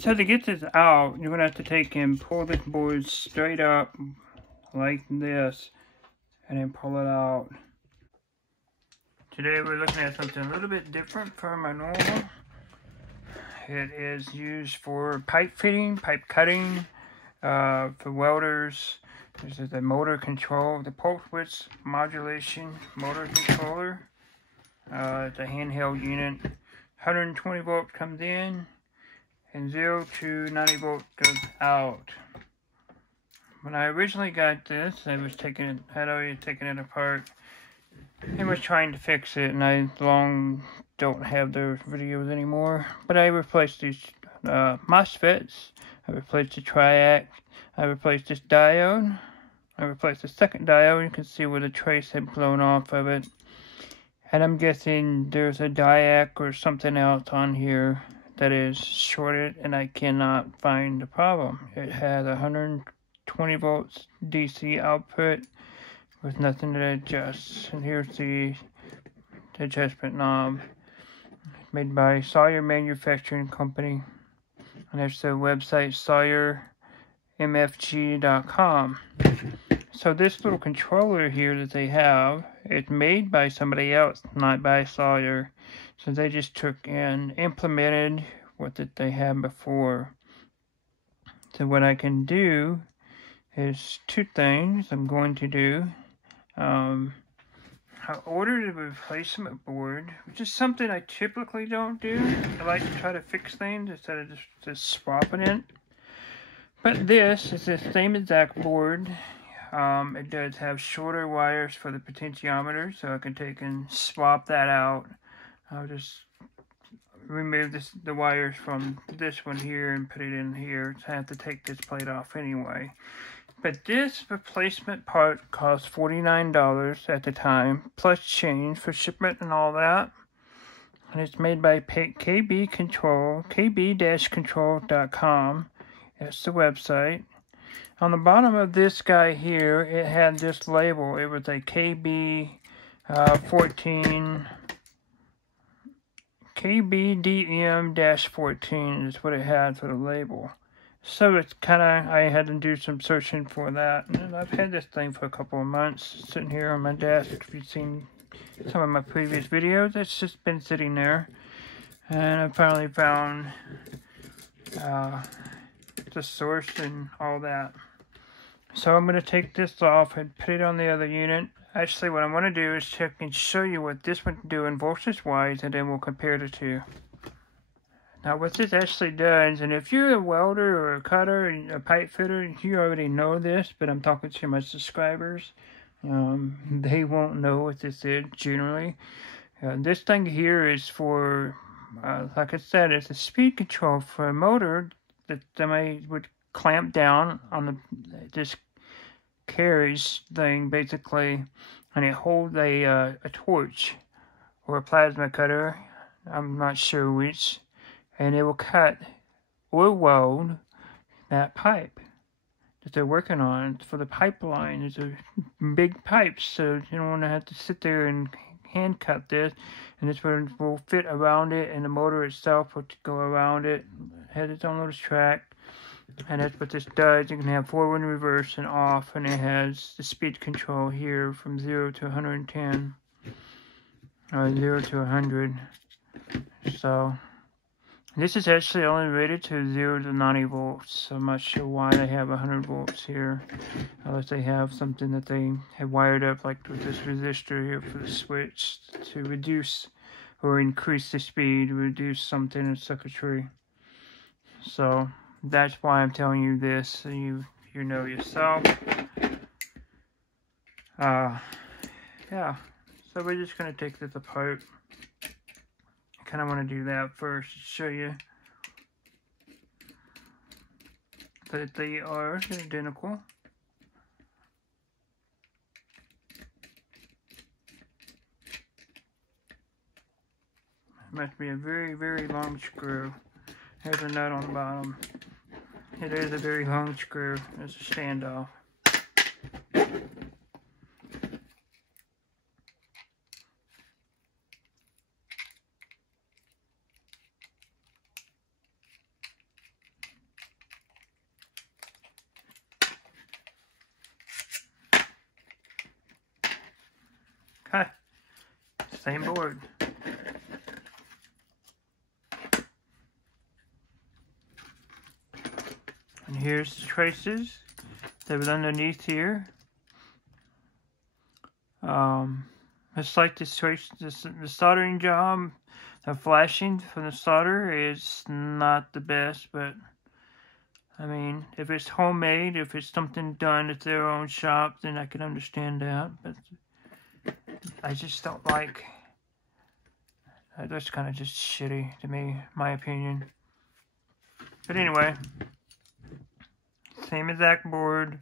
So to get this out, you're going to have to take and pull this board straight up like this, and then pull it out. Today we're looking at something a little bit different from our normal. It is used for pipe fitting, pipe cutting, for welders. This is the motor control, the pulse width modulation motor controller. It's a handheld unit. 120 volts comes in, and 0 to 90 volts goes out. When I originally got this, I was had already taken it apart and was trying to fix it, and I don't have those videos anymore. But I replaced these MOSFETs, I replaced the triac, I replaced this diode, I replaced the second diode. You can see where the trace had blown off of it. And I'm guessing there's a diac or something else on here that is shorted, and I cannot find the problem. It has 120 volts DC output with nothing to adjust. And here's the adjustment knob, made by Sawyer Manufacturing Company. And there's the website sawyermfg.com. So this little controller here that they have, it's made by somebody else, not by Sawyer. So they just took and implemented what they had before. So what I can do is two things I'm going to do. I ordered a replacement board, which is something I typically don't do. I like to try to fix things instead of just swapping it. But this is the same exact board. It does have shorter wires for the potentiometer, so I can take and swap that out. I'll just remove the wires from this one here and put it in here. So I have to take this plate off anyway. But this replacement part cost $49 at the time, plus change for shipment and all that. And it's made by KB Control, kb-control.com. That's the website. On the bottom of this guy here, it had this label. It was a KBDM-14 is what it had for the label. So it's kind of, I had to do some searching for that. And I've had this thing for a couple of months, sitting here on my desk. If you've seen some of my previous videos, it's just been sitting there. And I finally found the source and all that. So I'm going to take this off and put it on the other unit. Actually, what I want to do is check and show you what this one can do in voltage-wise, and then we'll compare the two. Now, what this actually does, and if you're a welder or a cutter, a pipe fitter, you already know this, but I'm talking to my subscribers. They won't know what this is, generally. This thing here is for, like I said, it's a speed control for a motor that somebody would clamp down on this carriage thing, basically, and it holds a torch or a plasma cutter, I'm not sure which, and it will cut or weld that pipe that they're working on. It's for the pipeline. It's a big pipe, so you don't want to have to sit there and hand cut this, and this one will fit around it, and the motor itself will go around it. It has its own little track. And that's what this does. You can have forward and reverse and off, and it has the speed control here from 0 to 110, or 0 to 100. So this is actually only rated to 0 to 90 volts. I'm not sure why they have 100 volts here, unless they have something that they have wired up, like with this resistor here for the switch, to reduce or increase the speed, reduce something in circuitry. So that's why I'm telling you this, so you know yourself. Yeah, so we're just going to take this apart. I kind of want to do that first to show you that they are identical. It must be a very, very long screw. There's a nut on the bottom. It is a very long screw. There's a standoff. Same board. And here's the traces that was underneath here. It's like the soldering job, the flashing from the solder is not the best, but I mean, if it's homemade, if it's something done at their own shop, then I can understand that, but I just don't like, that's kind of just shitty to me, my opinion. But anyway, same exact board,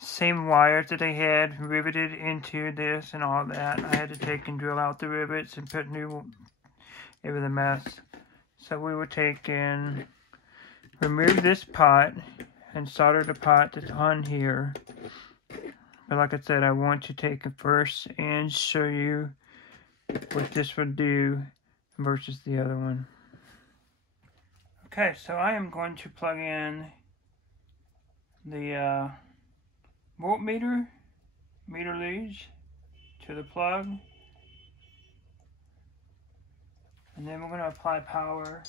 same wires that they had riveted into this and all that. I had to take and drill out the rivets and put new, it was a mess. So we would take and remove this pot and solder the pot that's on here. But like I said, I want to take it first and show you what this would do versus the other one. Okay, so I am going to plug in the voltmeter, meter leads to the plug. And then we're going to apply power.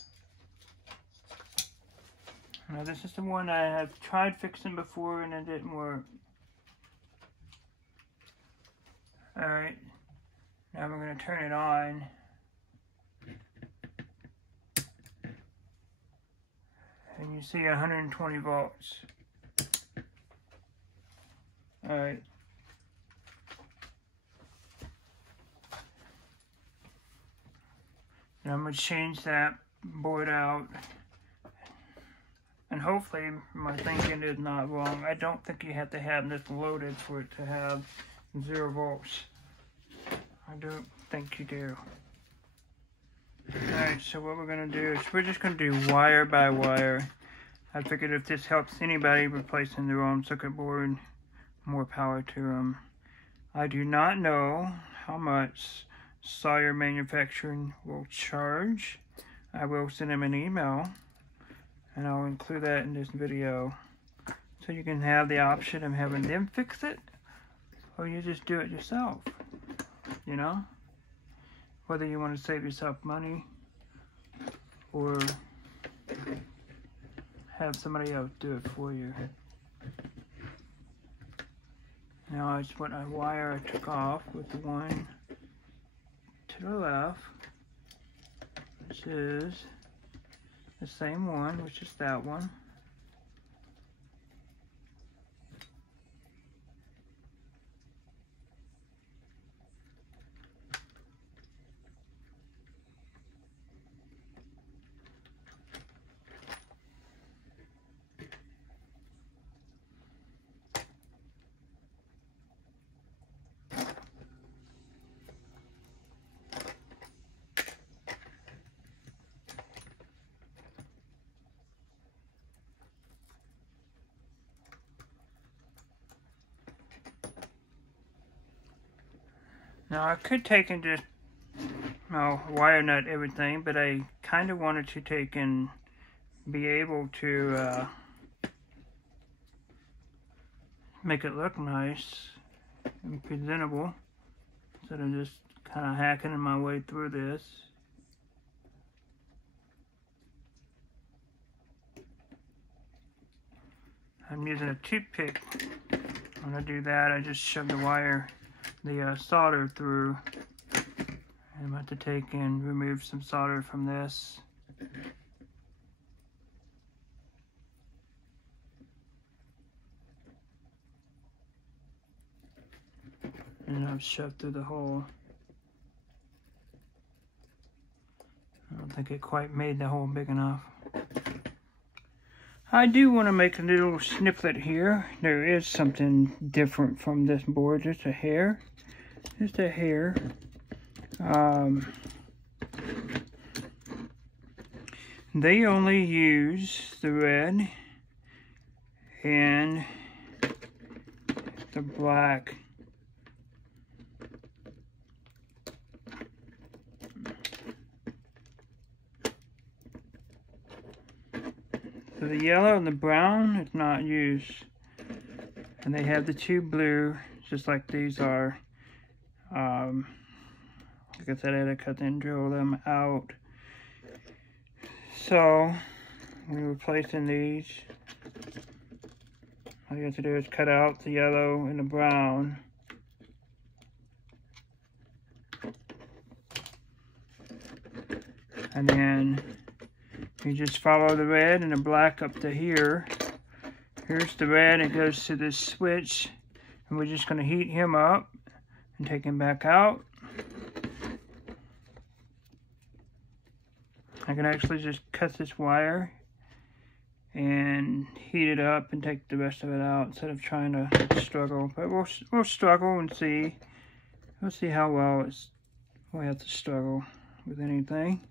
Now this is the one I have tried fixing before and it didn't work. Alright, now we're going to turn it on. And you see 120 volts. Alright. And I'm going to change that board out. And hopefully my thinking is not wrong. I don't think you have to have this loaded for it to have 0 volts. I don't think you do. Alright, so what we're going to do is we're just going to do wire by wire. I figured if this helps anybody replacing their own circuit board, more power to them. I do not know how much Sawyer Manufacturing will charge. I will send them an email and I'll include that in this video so you can have the option of having them fix it or you just do it yourself, you know, whether you want to save yourself money or have somebody else do it for you. Now it's what a wire I took off with the one to the left, which is the same one, which is that one. Now I could take and just, well, wire nut everything, but I kind of wanted to take and be able to make it look nice and presentable instead of just kind of hacking my way through this. I'm using a toothpick. When I do that, I just shove the wire, the solder through. I'm about to take and remove some solder from this. And I've shoved through the hole. I don't think it quite made the hole big enough. I do want to make a little snippet here. There is something different from this board. Just a hair. Just a hair. They only use the red and the black. So the yellow and the brown is not used. And they have the two blue, just like these are. Like I said, I had to cut and drill them out. So, we were placing these. All you have to do is cut out the yellow and the brown. And then you just follow the red and the black up to here. Here's the red, it goes to this switch. And we're just going to heat him up and take him back out. I can actually just cut this wire and heat it up and take the rest of it out instead of trying to struggle. But we'll struggle and see. We'll see how well we have to struggle with anything.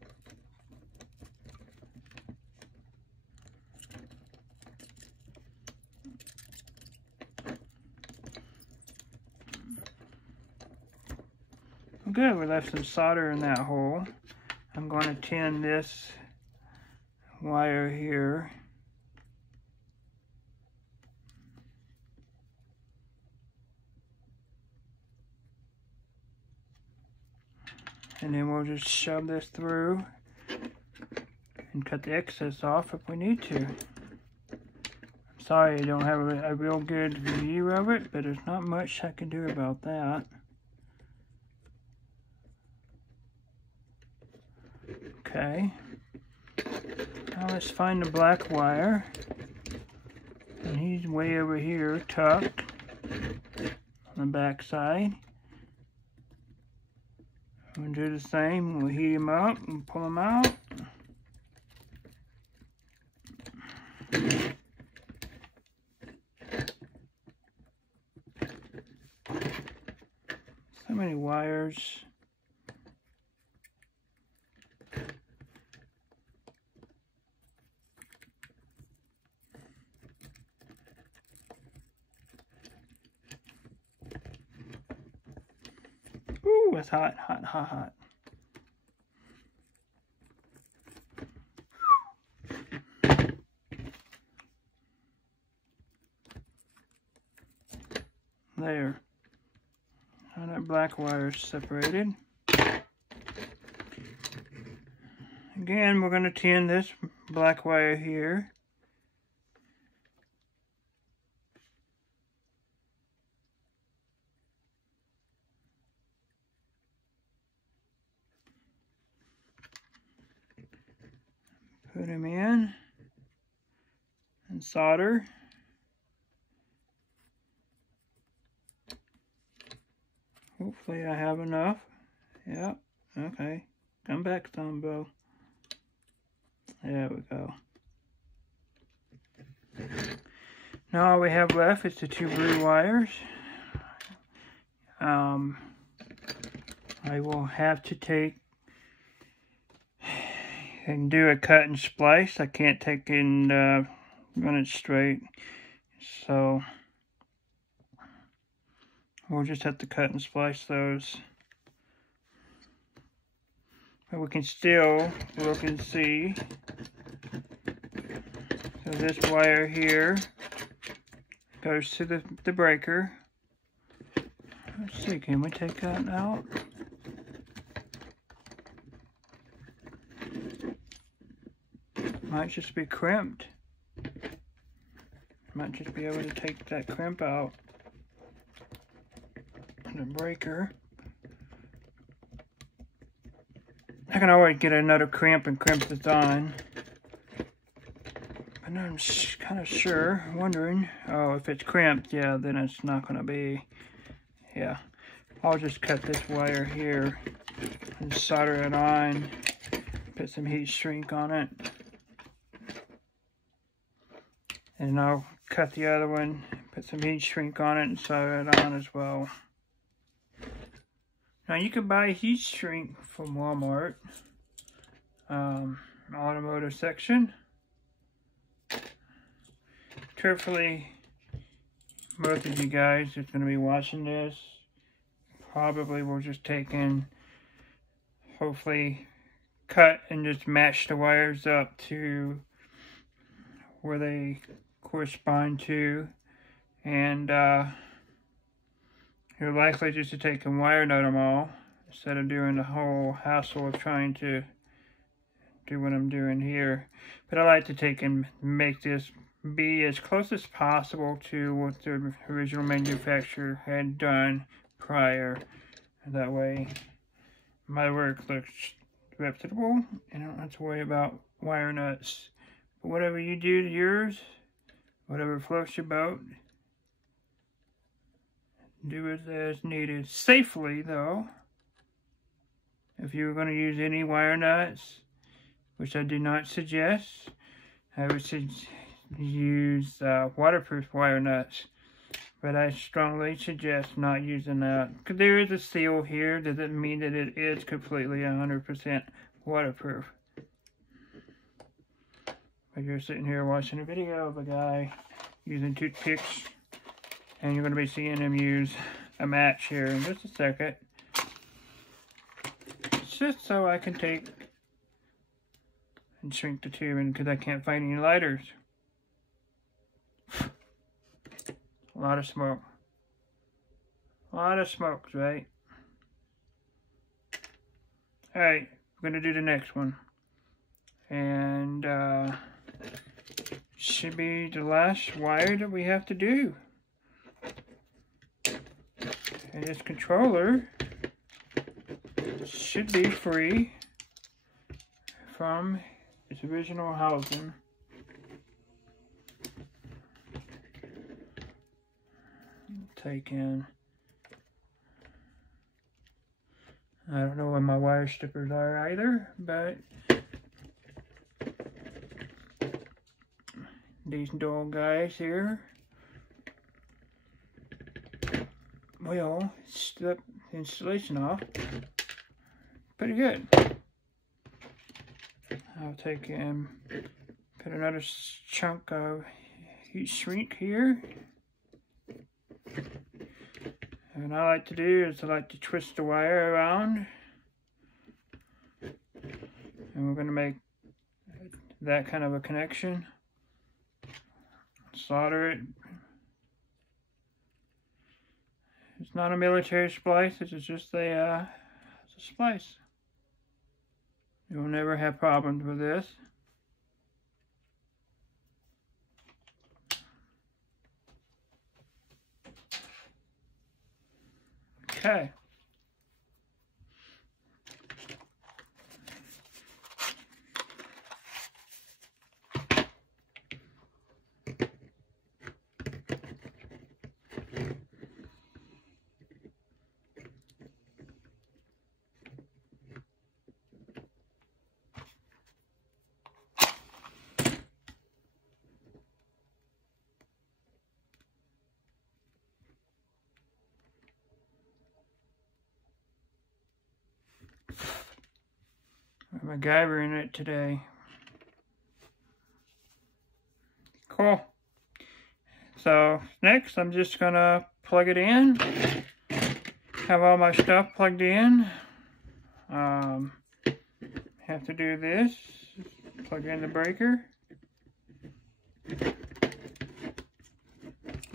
Good, we left some solder in that hole. I'm going to tin this wire here. And then we'll just shove this through and cut the excess off if we need to. I'm sorry I don't have a real good view of it, but there's not much I can do about that. Okay, now let's find the black wire, and he's way over here tucked on the back side. We'll do the same, we'll heat him up and pull him out. So many wires. Ooh, it's hot, hot, hot, hot. There. Now that black wire is separated. Again, we're going to tin this black wire here. Put him in and solder. Hopefully I have enough. Yep, okay. Come back, Thumbo. There we go. Now all we have left is the two blue wires. I will have to take and do a cut and splice. I can't take and run it straight. So we'll just have to cut and splice those. But we can still look and see. So this wire here goes to the breaker. Let's see, can we take that out? Might just be crimped. Might just be able to take that crimp out. The breaker. I can always get another crimp and crimp this on. But I'm kind of sure, wondering. Oh, if it's crimped, yeah, then it's not going to be. Yeah. I'll just cut this wire here and solder it on. Put some heat shrink on it. And I'll cut the other one, put some heat shrink on it and solder it on as well. Now you can buy heat shrink from Walmart, automotive section. Truthfully, most of you guys that's going to be watching this probably will just take and hopefully cut and just match the wires up to where they correspond to, and you're likely just to take and wire nut them all instead of doing the whole hassle of trying to do what I'm doing here. But I like to take and make this be as close as possible to what the original manufacturer had done prior. That way my work looks reputable and I don't have to worry about wire nuts. But whatever you do to yours, whatever floats your boat, do it as needed. Safely, though. If you were going to use any wire nuts, which I do not suggest, I would use waterproof wire nuts. But I strongly suggest not using that. Because there is a seal here, doesn't mean that it is completely 100% waterproof. But you're sitting here watching a video of a guy using toothpicks, and you're going to be seeing him use a match here in just a second. It's just so I can take and shrink the tube in because I can't find any lighters. A lot of smoke. A lot of smoke, right? Alright, we're going to do the next one. And should be the last wire that we have to do. And this controller should be free from its original housing. Take in. I don't know where my wire strippers are either, but these dull guys here will strip the insulation off pretty good. I'll take and put another chunk of heat shrink here. And what I like to do is I like to twist the wire around. And we're going to make that kind of a connection. Solder it. It's not a military splice, it's just a splice. You'll never have problems with this. Okay. I'm MacGyvering it today. Cool. So next I'm just gonna plug it in. Have all my stuff plugged in. Have to do this. Plug in the breaker.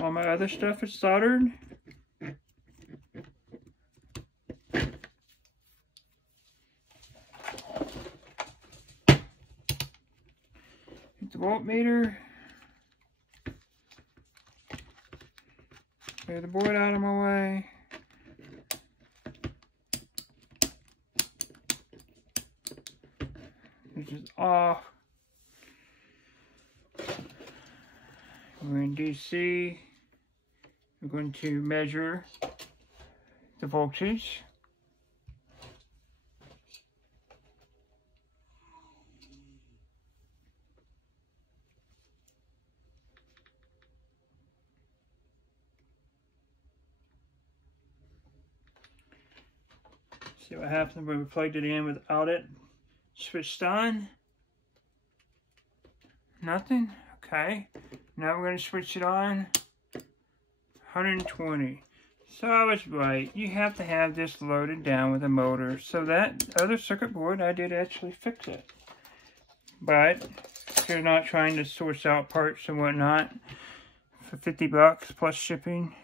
All my other stuff is soldered. The voltmeter. Clear the board out of my way. This is off. We're in DC. We're going to measure the voltage. See what happens when we plugged it in without it switched on. Nothing. Okay. Now we're going to switch it on. 120. So I was right. You have to have this loaded down with a motor. So that other circuit board, I did actually fix it. But if you're not trying to source out parts and whatnot, for 50 bucks plus shipping,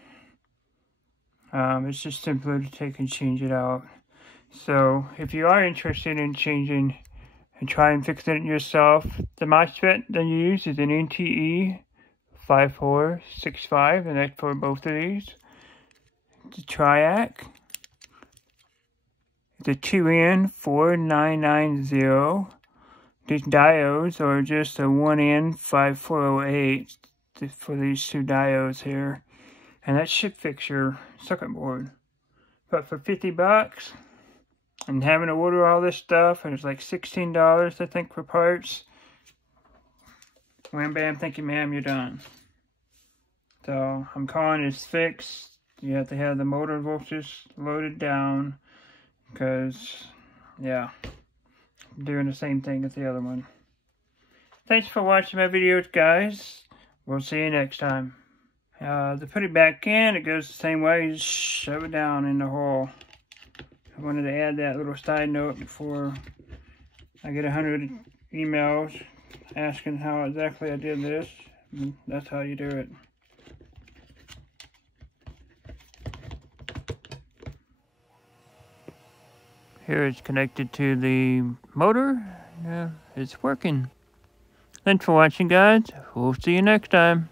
It's just simpler to take and change it out. So if you are interested in changing and try and fix it yourself, the MOSFET that you use is an NTE 5465, and that's for both of these. It's a TRIAC. It's a 2N4990. These diodes are just a 1N5408 for these two diodes here. And that should fix your circuit board. But for $50, and having to order all this stuff, and it's like $16, I think, for parts. Wham bam, thank you ma'am, you're done. So, I'm calling this fixed. You have to have the motor voltage loaded down, because, yeah, I'm doing the same thing as the other one. Thanks for watching my videos, guys. We'll see you next time. To put it back in, it goes the same way. You just shove it down in the hole. I wanted to add that little side note before I get 100 emails asking how exactly I did this. And that's how you do it. Here it's connected to the motor. Yeah, it's working. Thanks for watching, guys. We'll see you next time.